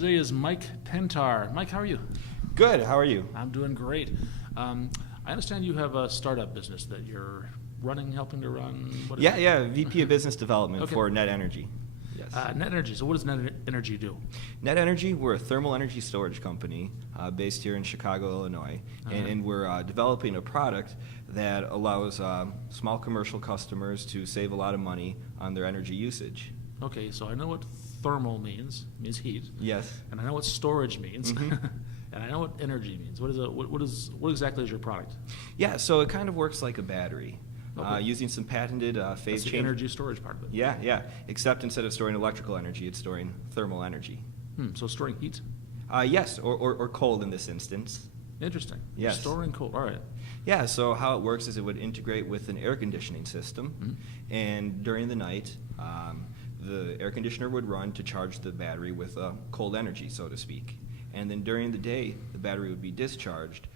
today is Mike Pintar. Mike, how are you? Good. How are you? I'm doing great. I understand you have a startup business that you're running, helping to run. What is it? Yeah. VP of Business Development Okay. for NETEnergy. Yes. NETEnergy. So what does NETEnergy do? NETEnergy, we're a thermal energy storage company based here in Chicago, Illinois, and we're developing a product that allows small commercial customers to save a lot of money on their energy usage. Okay, so I know what thermal means heat. Yes. And I know what storage means. Mm-hmm. And I know what energy means. What exactly is your product? Yeah, so it kind of works like a battery. Okay. Using some patented That's phase the change. energy storage part of it. Yeah. Except instead of storing electrical energy, it's storing thermal energy. So storing heat? Yes, or cold in this instance. Interesting. Yes. Storing cold. All right. Yeah, so how it works is it would integrate with an air conditioning system, and during the night, the air conditioner would run to charge the battery with cold energy, so to speak. And then during the day, the battery would be discharged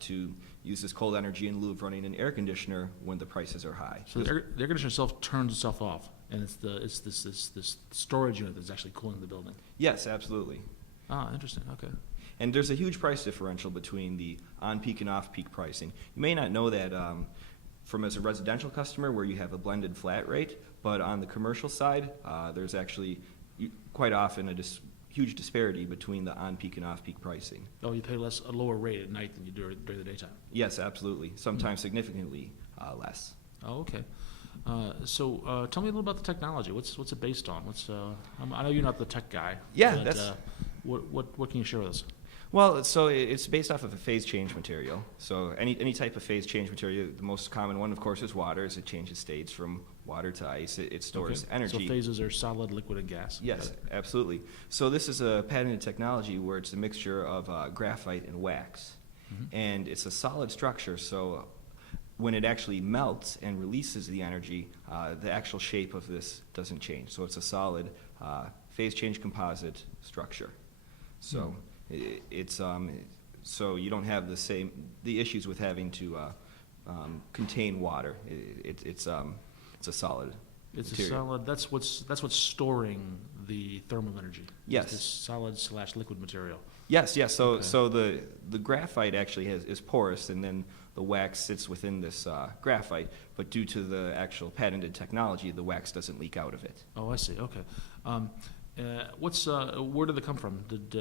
to use this cold energy in lieu of running an air conditioner when the prices are high. So the air conditioner itself turns itself off, and it's this storage unit that's actually cooling the building. Yes, absolutely. Ah, interesting. Okay. And there's a huge price differential between the on-peak and off-peak pricing. You may not know that from as a residential customer where you have a blended flat rate, but on the commercial side, there's actually quite often a huge disparity between the on-peak and off-peak pricing. Oh, you pay a lower rate at night than you do during the daytime. Yes, absolutely. Sometimes significantly less. Oh, okay. So tell me a little about the technology. What's it based on? I know you're not the tech guy. Yeah, but, that's. What can you share with us? Well, so it's based off of a phase change material. So any type of phase change material, the most common one, of course, is water, as it changes states from water to ice. It stores energy. So phases are solid, liquid, and gas. Yes, absolutely. So this is a patented technology where it's a mixture of graphite and wax. And it's a solid structure, so when it actually melts and releases the energy, the actual shape of this doesn't change. So it's a solid phase change composite structure. So it's so you don't have the issues with having to contain water. It's a solid. It's material. a solid. That's what's storing the thermal energy. Yes. It's this solid/liquid material. Yes. So the graphite actually is porous, and then the wax sits within this graphite. But due to the actual patented technology, the wax doesn't leak out of it. Oh, I see. Okay. Where did they come from? Did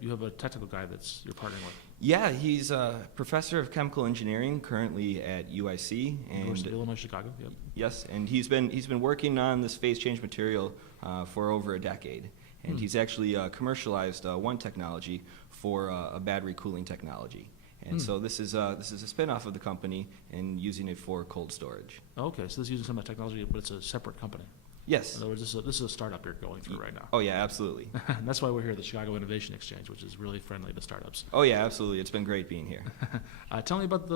you have a technical guy that's you're partnering with? Yeah, he's a professor of chemical engineering currently at UIC, University of Illinois, Chicago. Yep. Yes, and he's been working on this phase change material for over a decade, and he's actually commercialized one technology for a battery cooling technology. And so this is a spin-off of the company and using it for cold storage. Okay, so this is using some of that technology, but it's a separate company. Yes. In other words, this is a startup you're going through right now. Oh yeah, absolutely. That's why we're here at the Chicago Innovation Exchange, which is really friendly to startups. Oh yeah, absolutely. It's been great being here. Tell me about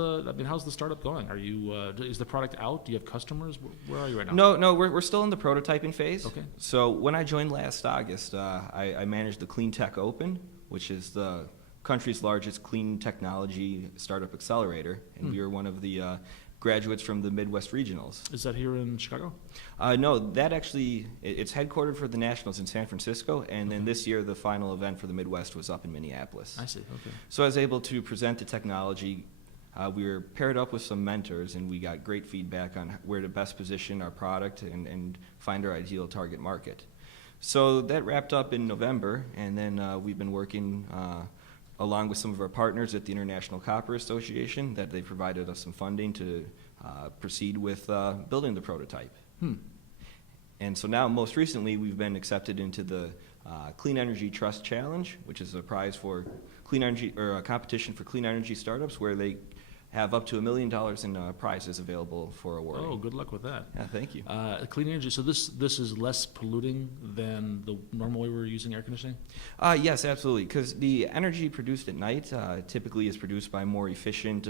how's the startup going? Are you is the product out? Do you have customers? Where are you right now? No, we're still in the prototyping phase. Okay. So when I joined last August, I managed the Clean Tech Open, which is the country's largest clean technology startup accelerator, and we were one of the graduates from the Midwest Regionals. Is that here in Chicago? No, that actually, it's headquartered for the Nationals in San Francisco, and then this year the final event for the Midwest was up in Minneapolis. I see, okay. So I was able to present the technology. We were paired up with some mentors, and we got great feedback on where to best position our product and find our ideal target market. So that wrapped up in November, and then we've been working along with some of our partners at the International Copper Association, that they provided us some funding to proceed with building the prototype. And so now, most recently, we've been accepted into the Clean Energy Trust Challenge, which is a prize for clean energy, or a competition for clean energy startups, where they have up to $1 million in prizes available for awarding. Oh, good luck with that. Yeah, thank you. Clean energy. So this is less polluting than the normal way we're using air conditioning? Yes, absolutely. Because the energy produced at night typically is produced by more efficient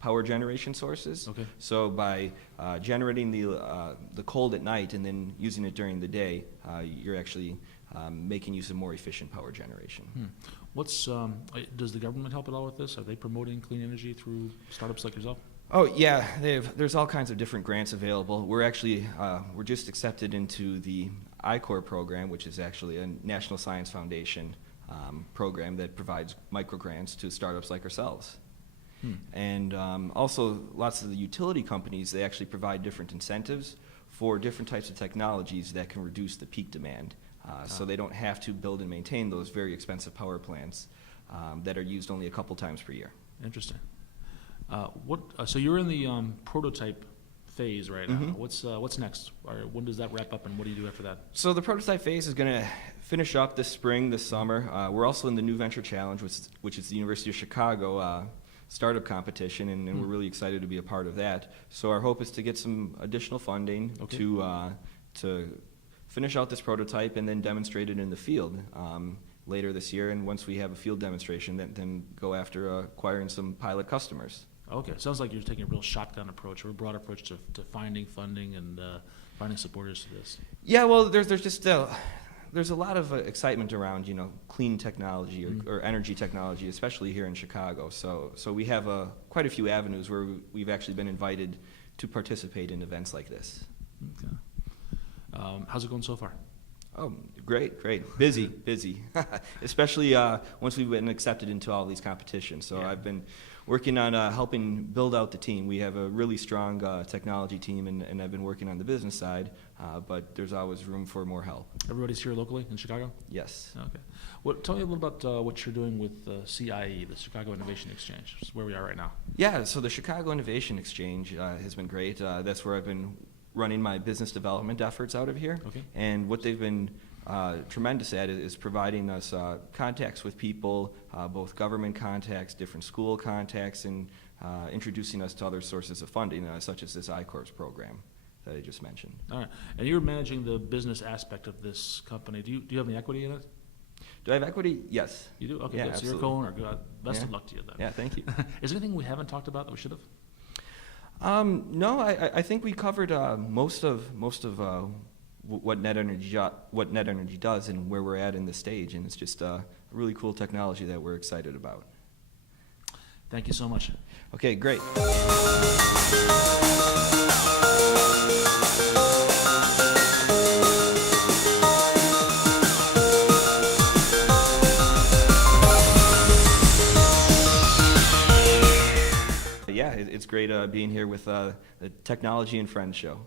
power generation sources. Okay. So by generating the cold at night and then using it during the day, you're actually making use of more efficient power generation. Does the government help at all with this? Are they promoting clean energy through startups like yourself? Oh yeah, there's all kinds of different grants available. We're actually we're just accepted into the I-Corps program, which is actually a National Science Foundation program that provides micro grants to startups like ourselves. And also, lots of the utility companies, they actually provide different incentives for different types of technologies that can reduce the peak demand. So they don't have to build and maintain those very expensive power plants that are used only a couple times per year. Interesting. So you're in the prototype phase right now. What's next? Or when does that wrap up, and what do you do after that? So the prototype phase is going to finish up this spring, this summer. We're also in the New Venture Challenge, which is the University of Chicago startup competition, and we're really excited to be a part of that. So our hope is to get some additional funding to finish out this prototype and then demonstrate it in the field later this year. And once we have a field demonstration, then go after acquiring some pilot customers. Okay, sounds like you're taking a real shotgun approach, or a broad approach to finding funding and finding supporters for this. Yeah, well, there's a lot of excitement around clean technology or energy technology, especially here in Chicago. So we have quite a few avenues where we've actually been invited to participate in events like this. Okay. How's it going so far? Oh, great. Busy. Especially once we've been accepted into all these competitions. So I've been working on helping build out the team. We have a really strong technology team, and I've been working on the business side, but there's always room for more help. Everybody's here locally in Chicago? Yes. Okay. Tell me a little about what you're doing with CIE, the Chicago Innovation Exchange, which is where we are right now. Yeah, so the Chicago Innovation Exchange has been great. That's where I've been running my business development efforts out of here. Okay. And what they've been tremendous at is providing us contacts with people, both government contacts, different school contacts, and introducing us to other sources of funding, such as this I-Corps program that I just mentioned. All right. And you're managing the business aspect of this company. Do you have any equity in it? Do I have equity? Yes. You do? Okay, yeah, good. So you're a absolutely. co-owner. Best of luck to you then. Yeah, thank you. Is there anything we haven't talked about that we should have? No, I think we covered most of what NETEnergy does and where we're at in the stage, and it's just a really cool technology that we're excited about. Thank you so much. Okay, great. Yeah, it's great being here with the Technology and Friends show.